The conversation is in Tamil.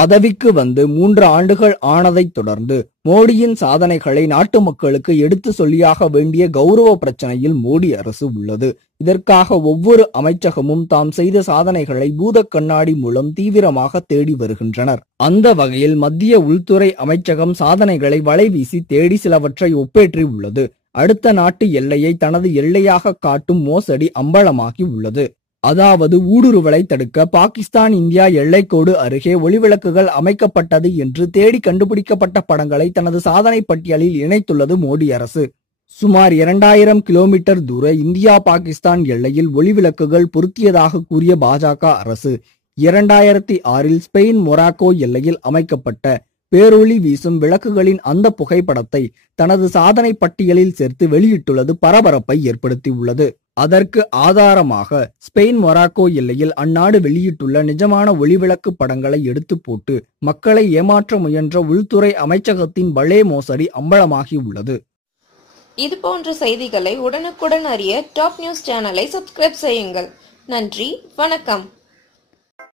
பதவிக்கு வந்து 3 ஆண்டுகள் ஆனதைத் தொடர்ந்து மோடியின் சாதனைகளை நாட்டு மக்களுக்கு எடுத்து சொல்லியாக வேண்டிய கௌரவ பிரச்சனையில் மோடி அரசு உள்ளது. இதற்காக ஒவ்வொரு அமைச்சகமும் தாம் செய்த சாதனைகளை பூதக் கண்ணாடி மூலம் தீவிரமாக தேடி வருகின்றனர். அந்த வகையில் மத்திய உள்துறை அமைச்சகம் சாதனைகளை வலைவீசி தேடி சிலவற்றை ஒப்பேற்றி உள்ளது. அடுத்த நாட்டு எல்லையை தனது எல்லையாக காட்டும் மோசடி அம்பலமாகி உள்ளது. அதாவது ஊடுருவலை தடுக்க பாகிஸ்தான் இந்தியா எல்லைக்கோடு அருகே ஒளிவிளக்குகள் அமைக்கப்பட்டது என்று தேடி கண்டுபிடிக்கப்பட்ட படங்களை தனது சாதனை பட்டியலில் இணைத்துள்ளது மோடி அரசு. சுமார் 2000 கிலோமீட்டர் தூர இந்தியா பாகிஸ்தான் எல்லையில் ஒளிவிளக்குகள் பொருத்தியதாக கூறிய பாஜக அரசு 2006இல் ஸ்பெயின் மொராக்கோ எல்லையில் அமைக்கப்பட்ட பேரொளி வீசும் விளக்குகளின் அந்த புகைப்படத்தை தனது சாதனை பட்டியலில் சேர்த்து வெளியிட்டுள்ளது பரபரப்பை ஏற்படுத்தியுள்ளது. அதற்கு ஆதாரமாக ஸ்பெயின் மொராக்கோ எல்லையில் அந்நாடு வெளியிட்டுள்ள நிஜமான ஒளிவிளக்கு படங்களை எடுத்து போட்டு மக்களை ஏமாற்ற முயன்ற உள்துறை அமைச்சகத்தின் பலே மோசடி அம்பலமாகி உள்ளது. இது போன்ற செய்திகளை உடனுக்குடன் அறிய டாப் நியூஸ் சேனலை சப்ஸ்கிரைப் செய்யுங்கள். நன்றி, வணக்கம்.